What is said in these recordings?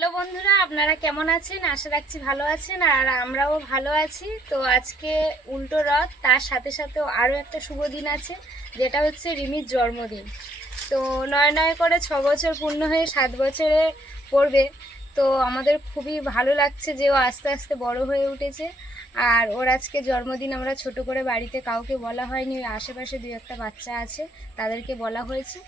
Hello বন্ধুরা, আপনারা কেমন আছেন? আশা রাখছি ভালো আছেন আর আমরাও ভালো আছি। তো আজকে উল্টো রথ, তার সাথে সাথেও আরও একটা শুভ দিন আছে, যেটা হচ্ছে রিমির জন্মদিন। তো নয় নয় করে 6 বছর পূর্ণ হয়ে 7 বছরে পড়বে। তো আমাদের খুবই ভালো লাগছে যে ও আস্তে আস্তে বড় হয়ে উঠেছে। আর ওর আজকে জন্মদিন আমরা ছোট করে বাড়িতে কাউকে বলা হয়নি, ওই আশেপাশে 2-1টা বাচ্চা আছে, তাদেরকে বলা হয়েছে।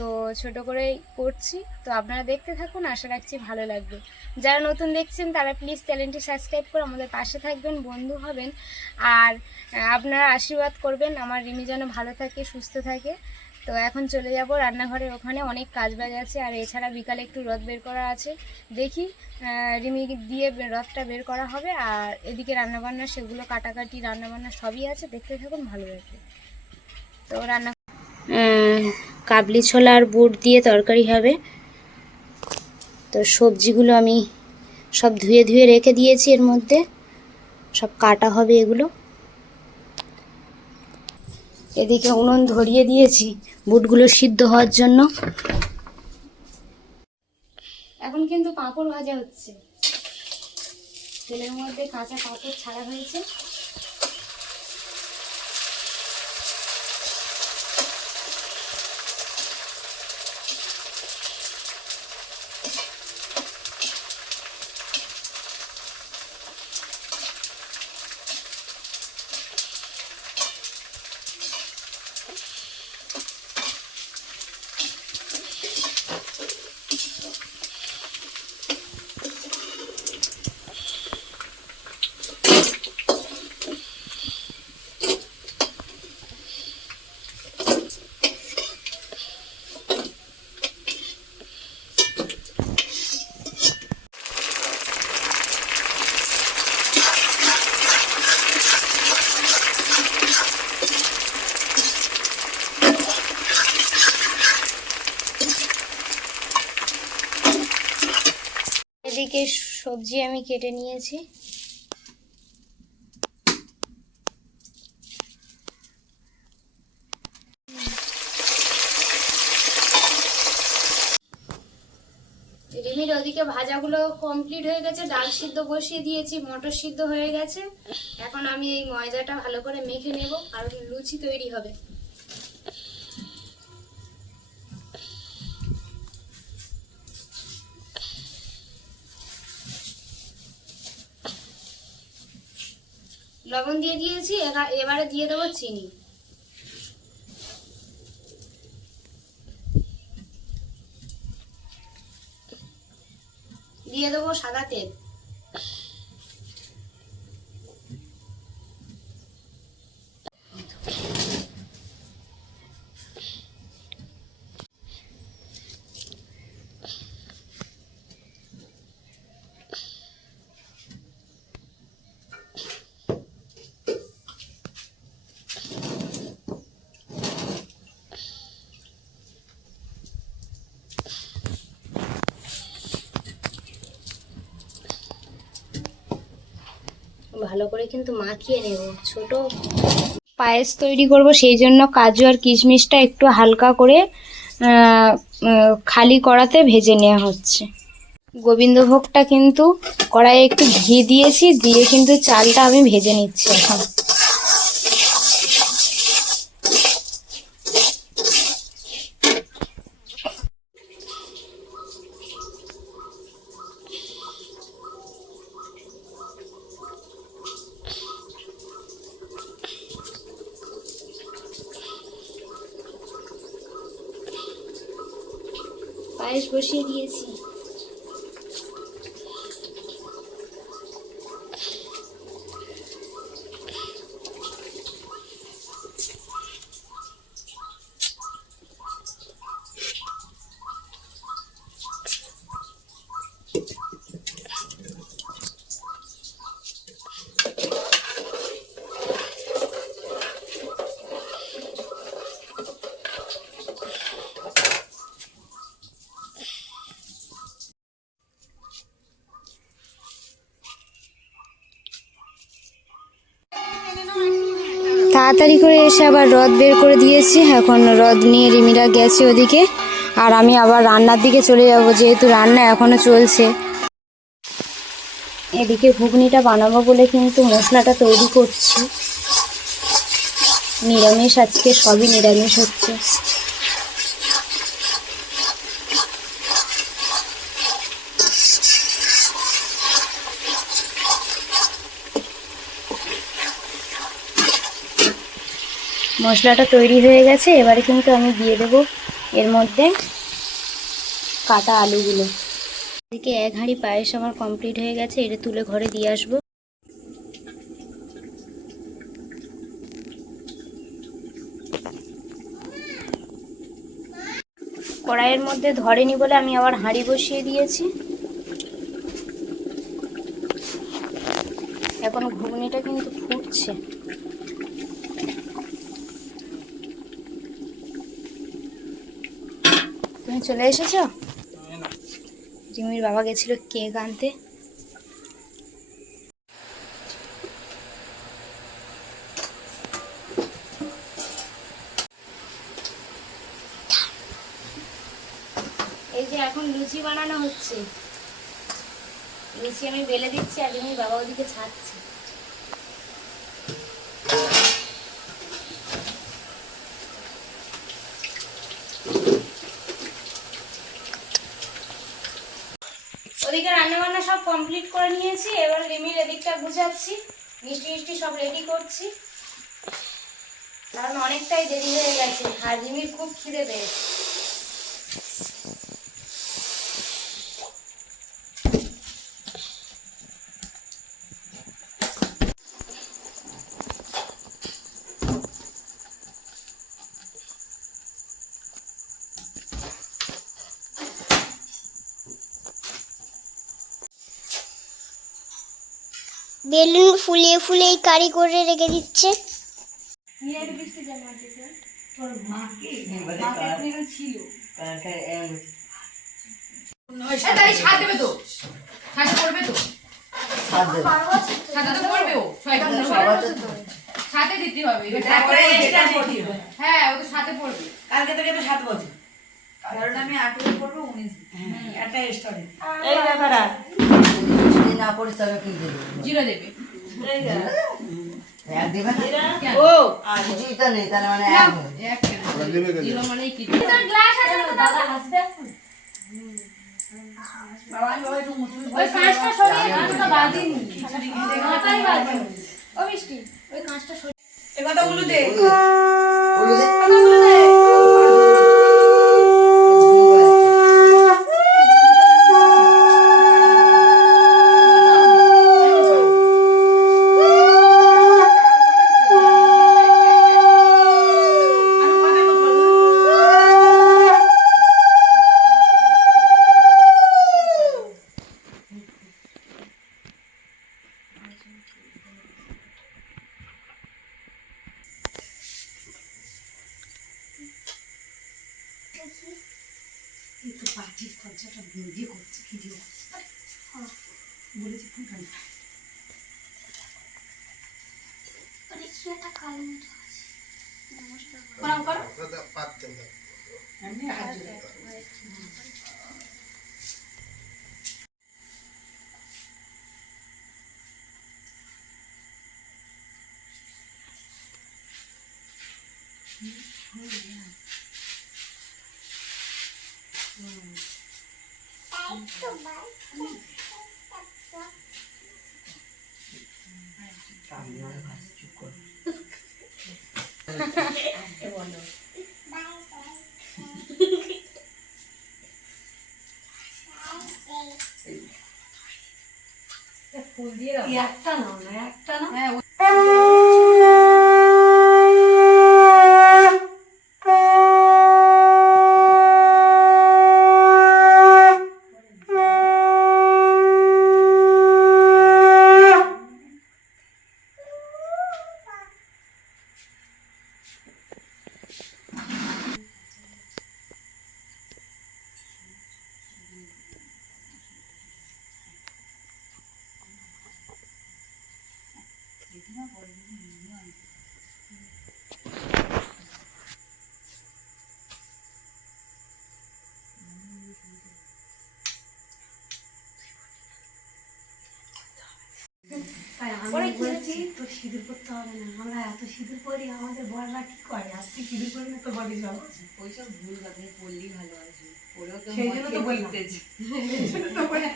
তো ছোট করেই করছি। তো আপনারা দেখতে থাকুন, আশা রাখছি ভালো লাগবে। যারা নতুন দেখছেন তারা প্লিজ চ্যানেলটি সাবস্ক্রাইব করে আমাদের পাশে থাকবেন, বন্ধু হবেন। আর আপনারা আশীর্বাদ করবেন আমার রিমি যেন ভালো থাকে, সুস্থ থাকে। তো এখন চলে যাব রান্নাঘরে, ওখানে অনেক কাজবাজ আছে। আর এছাড়া বিকালে একটু রথ বের করা আছে, দেখি রিমি দিয়ে রথটা বের করা হবে। আর এদিকে রান্নাবান্না, সেগুলো কাটাকাটি রান্নাবান্না সবই আছে, দেখতে থাকুন, ভালো লাগবে। তো রান্না কাবলি ছোলা আর বুট দিয়ে তরকারি হবে। তো সবজিগুলো আমি সব ধুয়ে ধুয়ে রেখে দিয়েছি, এর মধ্যে সব কাটা হবে এগুলো। এদিকে উনুন ধরিয়ে দিয়েছি বুটগুলো সিদ্ধ হওয়ার জন্য। এখন কিন্তু পাঁপড় ভাজা হচ্ছে, তেলের মধ্যে কাঁচা পাঁপড় ছাড়া হয়েছে। এদিকে সবজি আমি কেটে নিয়েছি। রিমির ওদিকে ভাজাগুলো কমপ্লিট হয়ে গেছে, ডাল সিদ্ধ বসিয়ে দিয়েছি, মটর সিদ্ধ হয়ে গেছে। এখন আমি এই ময়দাটা ভালো করে মেখে নেব, কারণ লুচি তৈরি হবে। লবণ দিয়ে দিয়েছি, এবারে দিয়ে দেবো চিনি। দিয়ে দেবো সাদা তেল। ভালো করে কিন্তু মাখিয়ে নেব। ছোট পায়েস তৈরি করব, সেই জন্য কাজু আর কিশমিশটা একটু হালকা করে খালি কড়াতে ভেজে নেওয়া হচ্ছে। গোবিন্দভোগটা কিন্তু কড়াইয়ে একটু ঘি দিয়েছি, দিয়ে কিন্তু চালটা আমি ভেজে নিচ্ছি এখন। পায়েস বসিয়ে দিয়েছি। তাড়াতাড়ি করে এসে আবার রদ বের করে দিয়েছি। এখন রদ নিয়ে রিমিরা গেছে ওদিকে, আর আমি আবার রান্নার দিকে চলে যাব, যেহেতু রান্না এখনও চলছে। এদিকে ঘুগনিটা বানাবো বলে কিন্তু মশলাটা তৈরি করছি। নিরামিষ আজকে, সবই নিরামিষ হচ্ছে। মশলাটা তৈরি হয়ে গেছে, এবারে কিন্তু আমি দিয়ে দেবো এর মধ্যে কাটা আলুগুলো। এদিকে 1 হাঁড়ি পায়েস আমার কমপ্লিট হয়ে গেছে, এটা তুলে ঘরে দিয়ে আসবো। কড়াইয়ের মধ্যে ধরেনি বলে আমি আবার হাঁড়ি বসিয়ে দিয়েছি। এখন ঘুগনিটা কিন্তু ফুটছে। তুমি চলে এসেছো? রিমির বাবা গেছিল কেক আনতে। এই যে এখন লুচি বানানো হচ্ছে, লুচি আমি বেলে দিচ্ছি আর রিমির বাবা ওদিকে ছাড়ছে। ওদিকে রান্নাবান্না সব কমপ্লিট করে নিয়েছি, এবার রিমির এদিকটা গুছাচ্ছি, মিষ্টি মিষ্টি সব রেডি করছি, কারণ অনেকটাই দেরি হয়ে গেছে আর রিমির খুব খিদে পেয়েছে। বেলুন ফুলিয়ে ফুলিয়ে কারি করে রেখে দিচ্ছে। হ্যাঁ ও তো সাথে পড়বে, কালকে থেকে তো 7 বছর, কারণ আমি 8 বছর পড়বো 19 একটা স্টোরি এই ব্যাপারা যদি না পড়ি তবে কি দেবে, জিরো দেবে। এই এক দেবে না ও আর জিটা নেই, তার মানে এক দেবে, জিরো মানে কি তোর গ্লাস আছে তো দাদা হাসবে। বাবা বাবা একটু মুছু ওই কাঁচটা সরিয়ে দুটো বালতি নিয়ে মাথায় বালতি ও মিষ্টি ওই কাঁচটা সরিয়ে এই কথাগুলো দে বলে দে কথাগুলো দে। একটু পার্টির খরচাটা ভিডিও করছে, ভিডিও বলেছি ফুল গাড়ি ফুল দিয়ে দাও, একটা না একটা না হ্যাঁ পরে কি বলছি তোর সিঁদুর করতে হবে না, আমরা এত সিঁদুর করি, আমাদের বড়রা কি করে, আর তুই সিঁদুর করি না তো বলি সব ওইসব ভুল কথা পড়লেই ভালো আছে, পড়েও তো সেই জন্য তো বললাম। সেই জন্য তো বললাম।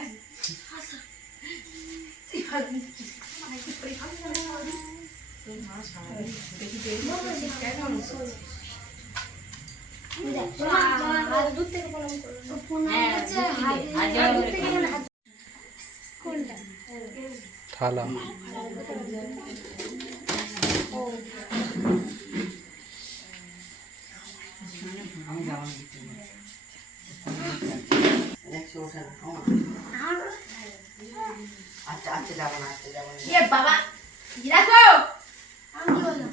তুই ভালো নিচ্ছিস, মানে কি করে ভালো জানে না বলি? তোর মা সারাদিন দেখি দেখি কেন অনুসরণ দূর থেকে প্রণাম করো না। হ্যাঁ দূর থেকে মানে হাত কোনটা থালা আমি যাবো না দেখছি ওঠে না আচ্ছা আচ্ছা যাবো না এ বাবা রাখো আমি কি বললাম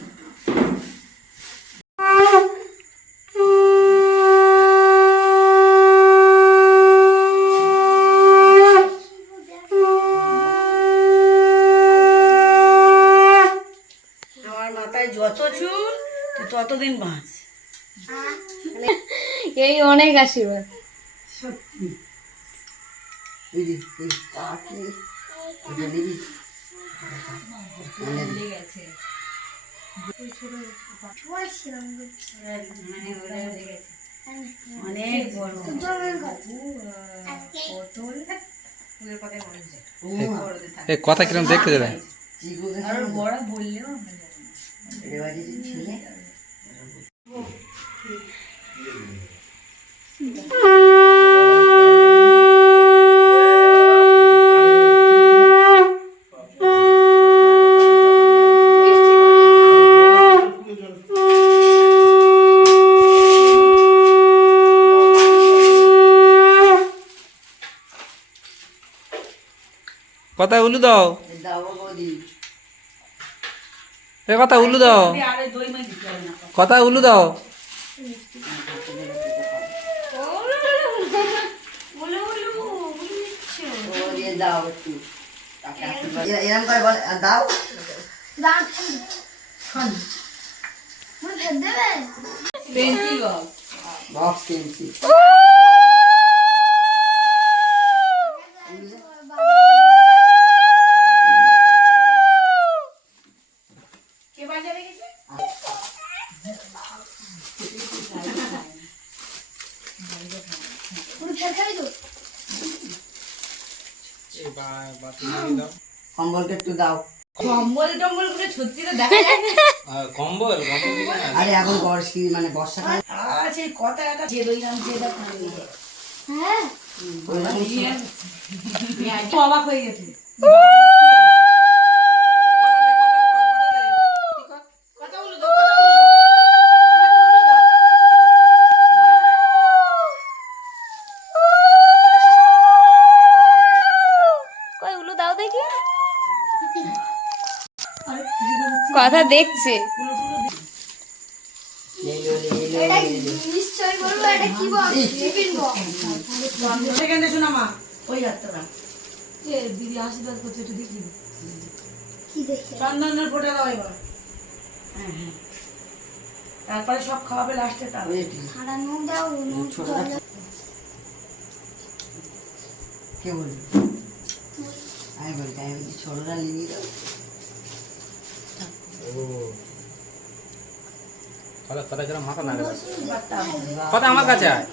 আমার মাথায় যত চুল তুই ততদিন বাঁচ এই অনেক আশীর্বাদ সত্যি দিদি দিদি কি ওটা নিবি অনেক গেছে অনেক বড় এ কথা কিরম দেখতে যাবে বড় বললেও ছেলে কথা উলু দাও দাও বৌদি এ কথা উলু দাও আরে দই মাই দিতে হবে না কথা উলু দাও দাও একটু এরকম করে বল দাও পেন্সিল বক্স পেন্সিল কে বাজারে গেছে পুরো ফেল খাবি তো কম্বলকে একটু দাও কম্বল টম্বল করে সত্যি তো দেখা যায় না। কম্বল আরে এখন বর্ষি মানে বর্ষাকাল আর সেই কথা একটা যে দইলাম যেটা খাই হ্যাঁ অবাক হয়ে গেছে কথা বলো তো কই উলু দাও দেখি কথা দেখছে নিশ্চয় বলবো এটা কি বক্স টিফিন বক্স সেকেন্ডে শোনা মা ওই হাতটা এ দিদি আশীর্বাদ করছে একটু দেখি কি দেখে চন্দনের ফোটা দাও এবার তারপরে সব খাওয়াবে লাস্টে তার সারা নুন দাও নুন ছোটটা কে বলি আমি বলছি ছোটটা নিয়ে দাও কথা কিরম মাথা নাড়ে কথা আমার কাছে আয়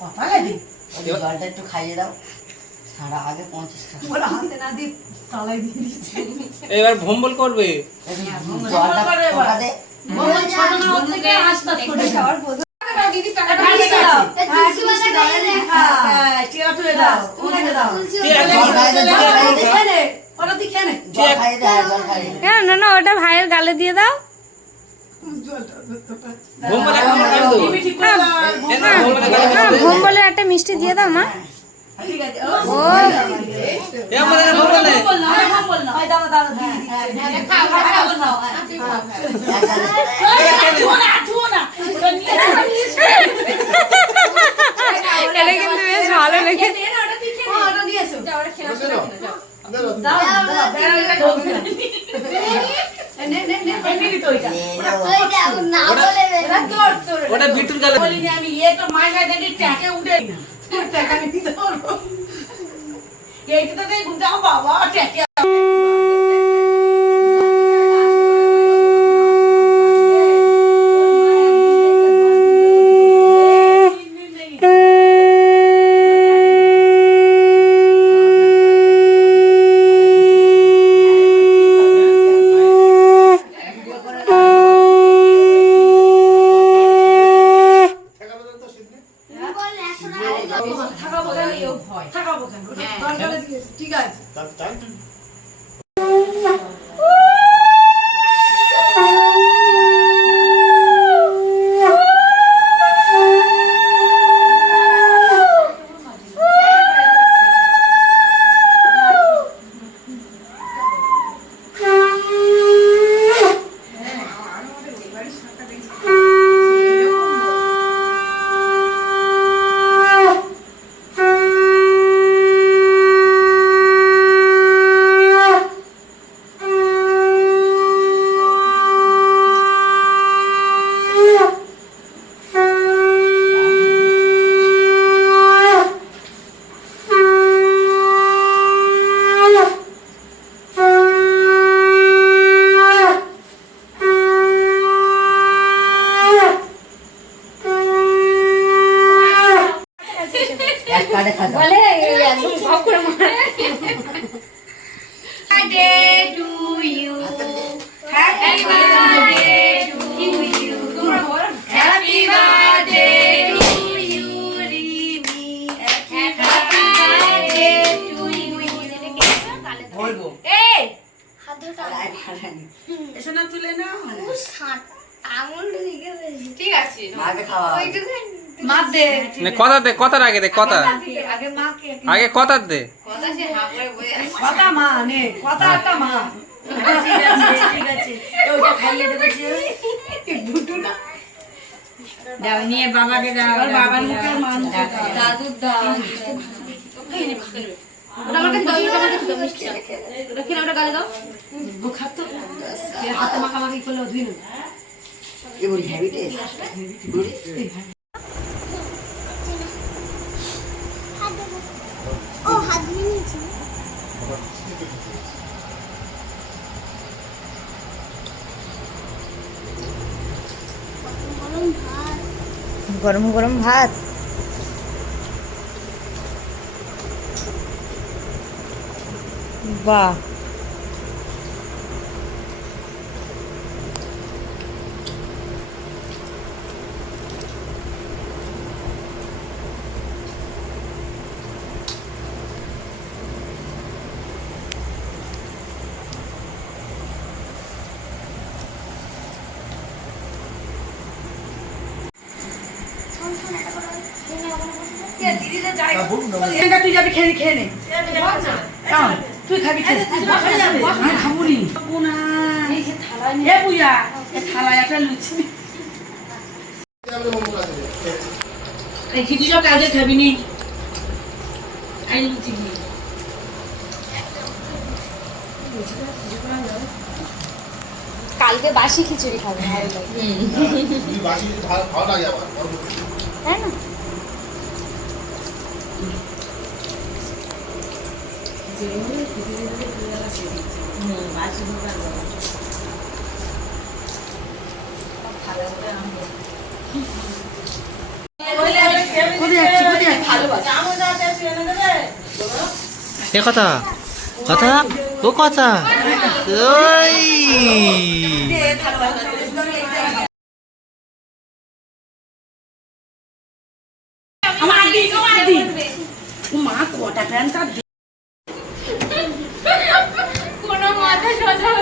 কথা লাগে ওই জলটা একটু খাইয়ে দাও সারা আগে 50 টাকা বলে হাতে না দি তালাই দিয়ে দিচ্ছে এবার ভম্বল করবে জলটা টোকা দে বলে ছোট না ওর থেকে আশীর্বাদ করে খাওয়ার পর দিদি টাকা তুলসী দাও পাতা গায়ে লেখা হ্যাঁ টিয়া তুলে দাও ওনাকে দাও জল খাইয়ে দে জল খাইয়ে দে খেয়ে নে ওরা তুই খেয়ে নে জল খাইয়ে দে জল খাইয়ে দে না না ওটা ভাইয়ের গালে দিয়ে দাও ভম্বল এখন কাট দেবো তুমি ঠিক করে দাও এ না ভম্বলে গালে হ্যাঁ ভোম্বলে একটা মিষ্টি দিয়ে দাও মা ঠিক আছে ও এ আমাদের ভম্বলে বল না বল না ওই দাও দাও দিদি খাও খাও না আঠুও না ওটা নিয়ে এটা কিন্তু বেশ ভালো লেগে ওটা নিয়ে এসো যাও ওটা খেয়ে আসো দাও দাও নে নে নে এমনি তো এটা না বলে এটা তোর তোর ওটা বিটুর গালে বলিনি আমি এ তো মায়ের গায়ে দেখি ট্যাকে উঠে না টাকা নিতে পারবো এইটা তো ঘুমতে আমার বাবা ট্যাটি থাকাবো কেন দরকারে ঠিক আছে বলে একদম ভাব করে মারে তুলে না ঠিক আছে মার দে কথা দে, কথার আগে দে, কথা আগে মাকে আগে কথা দে। কথা মা নে কথা একটা মা ঠিক আছে ঠিক আছে ওটা খাইয়ে দেবে দুটো না দাও নিয়ে বাবাকে দাও বাবার মুখে মান দাদু দাও ওটা আমাকে দাও ওটা আমাকে দাও মিষ্টি রাখি না ওটা গালে দাও বুখার তো হাতে মাখামাখি করলে ধুই না এগুলি হেভি টেস্ট ও হাত ধুয়ে নিয়েছি গরম গরম ভাত। বাহ, তুই যাবি খেয়ে নে তুই খাবি খাবুনি থালায় একটা লুচি কিছু সব কাজে খাবি নি লুচি কালকে বাসি খিচুড়ি খাবে তাই না এ কথা কথা ও কথা ওই মা কটা প্যান্ট কোনো মাথা সোজা